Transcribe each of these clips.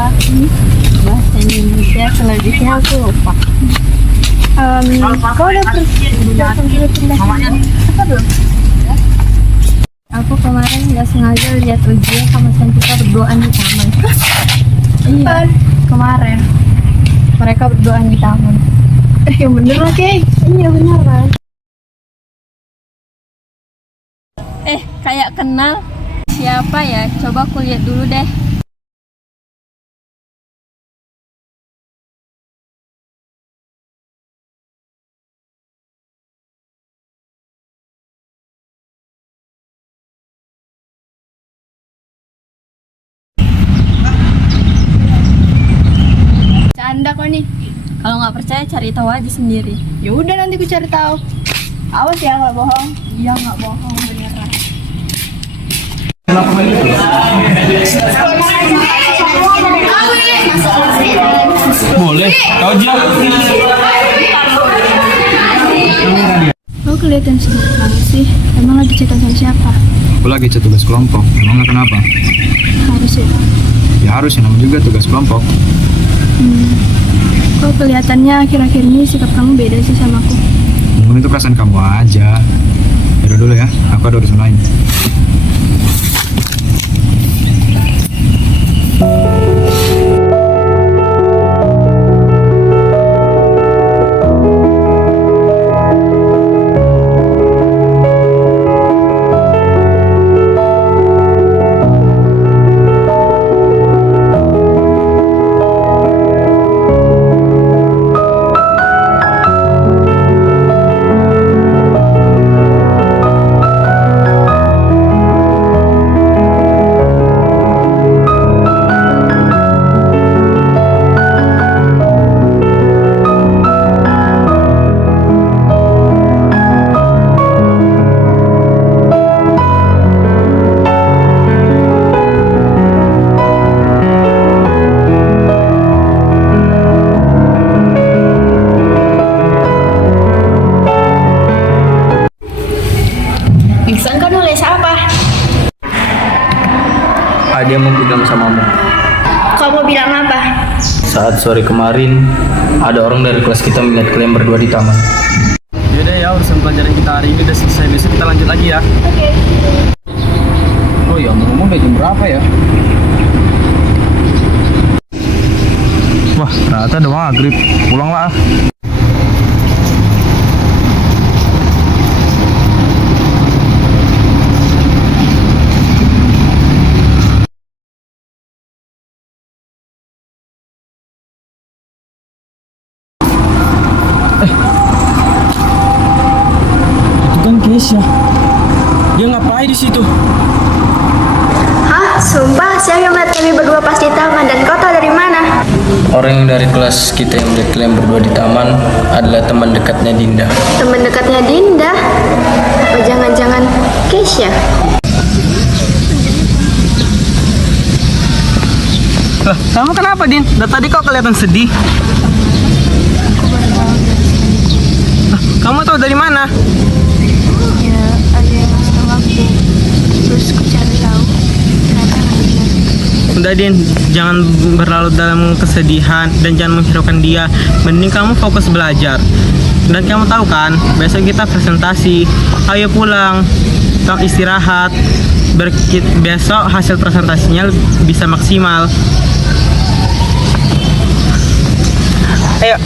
apa? Bahasa Indonesia selanjutnya aku lupa. Kau udah pindah apa belum? Aku kemarin nggak sengaja lihat ujian sama kita berduaan di taman. Iya, kemarin mereka berduaan di taman. Yang bener lah, Kay. Iya beneran. Kayak kenal. Siapa ya? Coba aku lihat dulu deh. Canda kok nih. Kalau nggak percaya cari tahu aja sendiri. Ya udah nanti ku cari tahu. Awas ya nggak bohong. Iya nggak bohong beneran. Boleh, kau jawab. Kau kelihatan sibuk banget sih. Emang lagi cerita sama siapa? Aku lagi chat tugas kelompok. Emangnya kenapa? Harus ya. Ya harus, yang namanya juga tugas kelompok. Kok kelihatannya akhir-akhir ini sikap kamu beda sih sama aku. Mungkin itu perasaan kamu aja. Yaudah dulu ya, aku ada urusan lain. Iksan, kau nulis apa? Ada yang mau bilang samamu. Kau mau bilang apa? Saat sore kemarin, ada orang dari kelas kita melihat kalian berdua di taman. Yaudah ya, urusan pelajaran kita hari ini udah selesai. Besok kita lanjut lagi ya. Oke. Oh ya, ngomong udah jam berapa ya? Wah, ternyata udah maghrib. Pulang lah. Itu kan Keisha. Dia ngapain di situ? Hah? Sumpah, saya yang melihat kami berdua pas di taman dan kau tahu dari mana? Orang yang dari kelas kita yang melihat kalian berdua di taman adalah teman dekatnya Dinda. Teman dekatnya Dinda? Apa jangan-jangan Keisha? Lah, kamu kenapa, Din? Dari tadi kok kelihatan sedih? Lah, kamu tahu dari mana? Ya, ada yang ngasih tahu aku. Terus aku cari tahu. Ternyata nggak benar. Udah, Din, jangan berlarut dalam kesedihan dan jangan menghiraukan dia. Mending kamu fokus belajar. Dan kamu tahu kan, besok kita presentasi. Ayo pulang, kamu istirahat. Besok hasil presentasinya bisa maksimal. Ayo.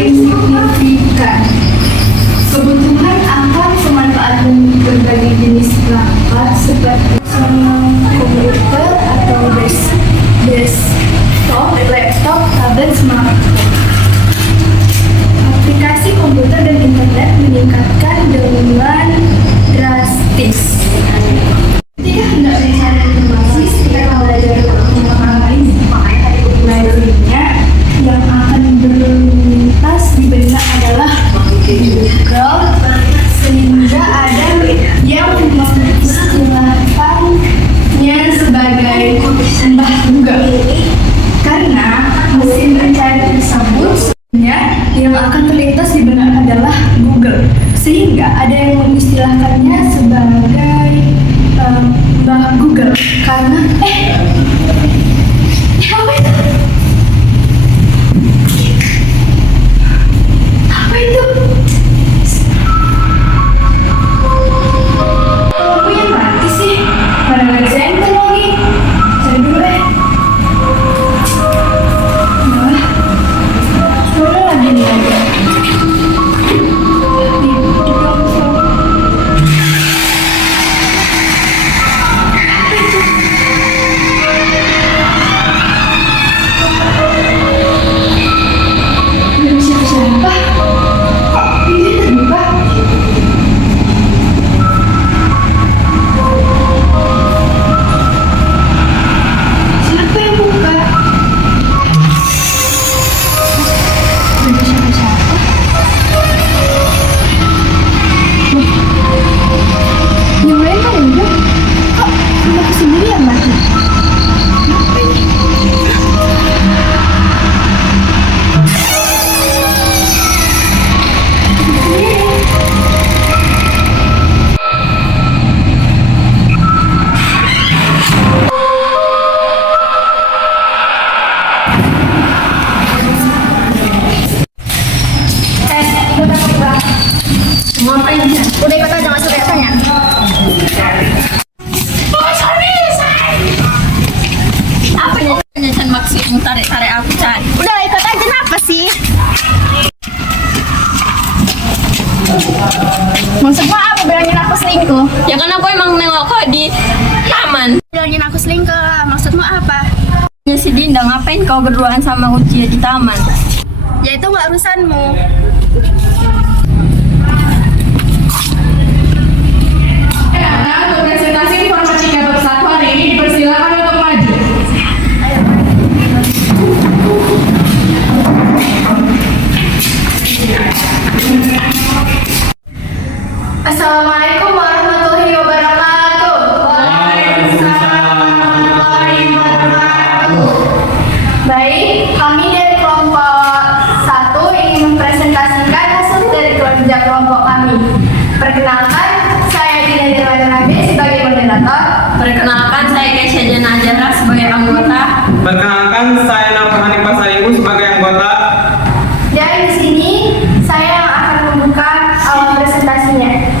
semakin signifikan. Kebutuhan akan pemanfaatan berbagai jenis perangkat seperti akan terlintas di benak adalah Google, sehingga ada yang mengistilahkannya sebagai Mbah Google karena apa itu? Apa itu? Lampu yang mati sih, mana nggak senter lagi? Cari dulu deh. Mana lagi nih? Siapa? Ini terbuka. Siapa yang buka? Ada siapa-siapa? Yang lain kan udah. Kok aku sendirian lagi? Kenapa ini? Ngapain dia? Udah ikut aja masuk ya tanya. Apa nya Chan maksudmu tarik-tarik aku Chan? Udah ikut aja kenapa sih? Maksudmu apa bilangin aku selingkuh? Ya kan aku emang nengok kok di taman. Bilangin aku selingkuh, maksudmu apa? Ya si Dinda, ngapain kau berduaan sama Ucia di taman? Ya itu nggak urusanmu. Anak-anak untuk presentasi informatika bab 1 hari ini dipersilakan untuk maju. Assalamualaikum warahmatullahi wabarakatuh. Waalaikumsalam warahmatullahi wabarakatuh. Baik, kami dari kelompok 1 ingin mempresentasikan hasil dari kerja kelompok kami. Perkenalkan, saya Dina Dirwandanabe sebagai moderator. Perkenalkan, saya Kesha Jana Ajara sebagai anggota. Perkenalkan, saya Nurhani Pasaribu sebagai anggota. Dan di sini saya yang akan membuka awal presentasinya.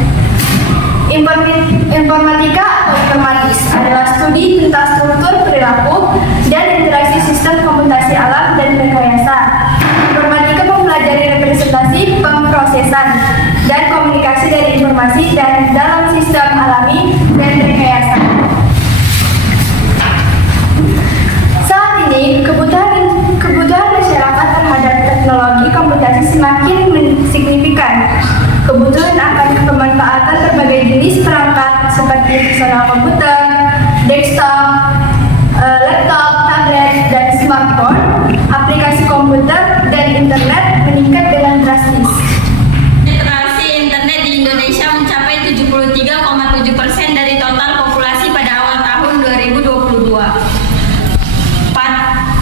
Informatika atau informatis adalah studi tentang struktur perilaku dan interaksi sistem komputasi alam dan rekayasa. Informatika mempelajari representasi, pemrosesan, dan komunikasi dari informasi dan dalam sistem alami dan rekayasa. Saat ini, kebutuhan masyarakat terhadap teknologi komputasi semakin signifikan. Kebutuhan akan pemanfaatan berbagai jenis perangkat seperti personal komputer, desktop, laptop, tablet, dan smartphone, aplikasi komputer, dan internet meningkat dengan drastis. Penetrasi internet di Indonesia mencapai 73,7% dari total populasi pada awal tahun 2022.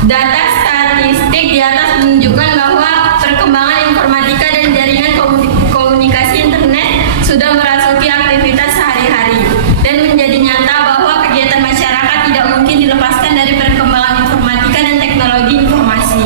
Data statistik di atas menunjukkan bahwa perkembangan informatika dan jaringan komunikasi internet sudah merasuki aktivitas sehari-hari dan menjadi nyata bahwa kegiatan masyarakat tidak mungkin dilepaskan dari perkembangan informatika dan teknologi informasi.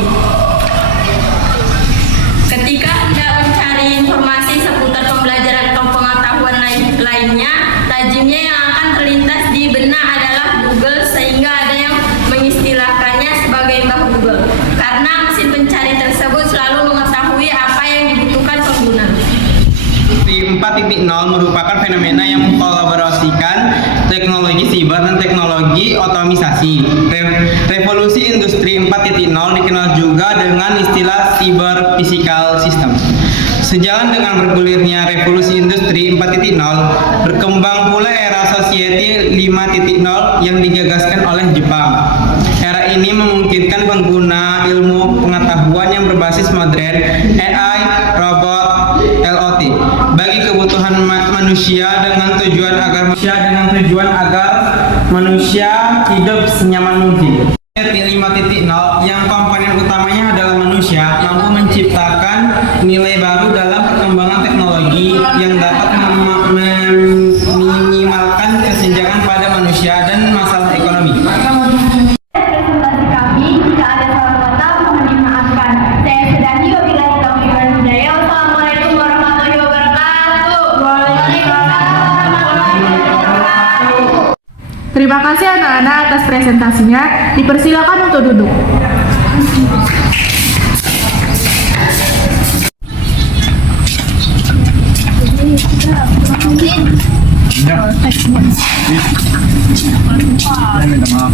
Ketika Anda mencari informasi seputar pembelajaran atau pengetahuan lainnya, lazimnya yang akan terlintas di benak adalah Google, sehingga ada yang mengistilahkannya sebagai Mbah Google karena mesin pencari tersebut selalu mengetahui apa yang dibutuhkan pengguna. Industri 4.0 merupakan fenomena yang mengkolaborasikan teknologi siber dan teknologi otomisasi. Revolusi industri 4.0 dikenal juga dengan istilah cyber physical system. Sejalan dengan bergulirnya revolusi industri 4.0, berkembang pula era society 5.0 yang digagaskan oleh Jepang. Era ini memungkinkan pengguna ilmu pengetahuan yang berbasis modern, AI, robot, LOT, bagi kebutuhan manusia dengan tujuan agar manusia hidup senyaman mungkin. 5.0 yang komponen utamanya adalah manusia Indonesia mampu menciptakan nilai baru dalam perkembangan teknologi yang dapat meminimalkan kesenjangan pada manusia dan masalah ekonomi. Presentasi kami, jika ada salah kata mohon dimaafkan. Saya sudahi, wabillahi taufiq wal hidayah. Wassalamualaikum warahmatullahi wabarakatuh. Waalaikumsalam warahmatullahi wabarakatuh. Terima kasih anak-anak atas presentasinya. Dipersilakan untuk duduk. Saya minta maaf.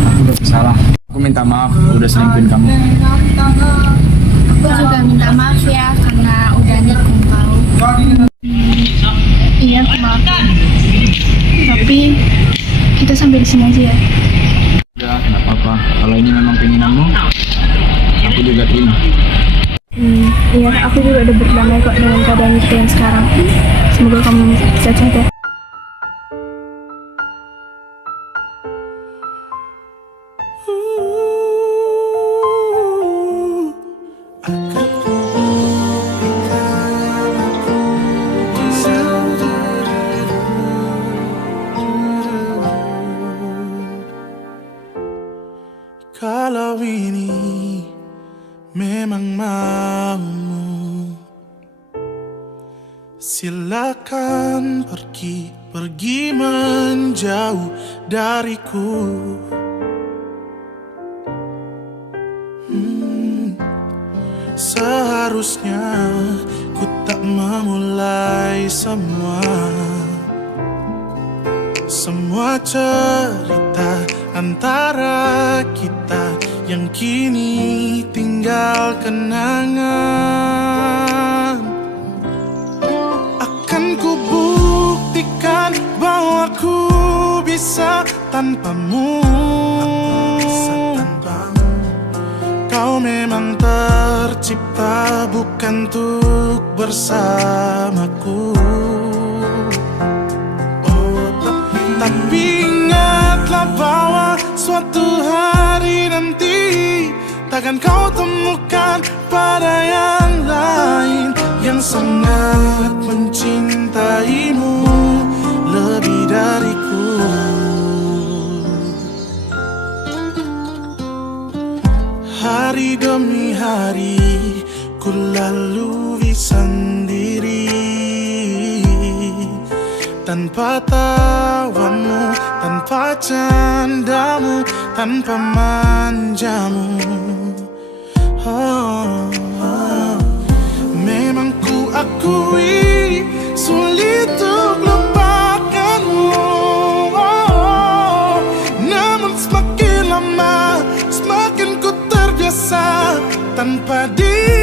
Aku udah salah. Aku minta maaf udah selingkuhin kamu. Aku juga minta maaf ya karena udah nikung kau. Iya, maaf. Tapi kita sampai di sini aja ya. Udah, nggak apa-apa. Kalau ini memang keinginanmu, aku juga terima. Iya, aku juga udah berdamai kok dengan keadaan kita yang sekarang. Semoga kamu sehat-sehat ya. Kalau ini memang maumu, silakan pergi menjauh dariku. Seharusnya ku tak memulai semua cerita antara kita yang kini tinggal kenangan. Akan ku buktikan bahwa ku bisa tanpamu. Kau memang tercipta bukan untuk bersamaku. Tapi ingatlah bahwa suatu hari nanti takkan kau temukan pada yang lain yang sangat mencintaimu lebih dariku. Hari demi hari ku lalui sendiri tanpa tawamu, tanpa candamu, tanpa manjamu. Memang ku akui sulit untuk lupakanmu. Namun semakin lama semakin ku terbiasa tanpa dia.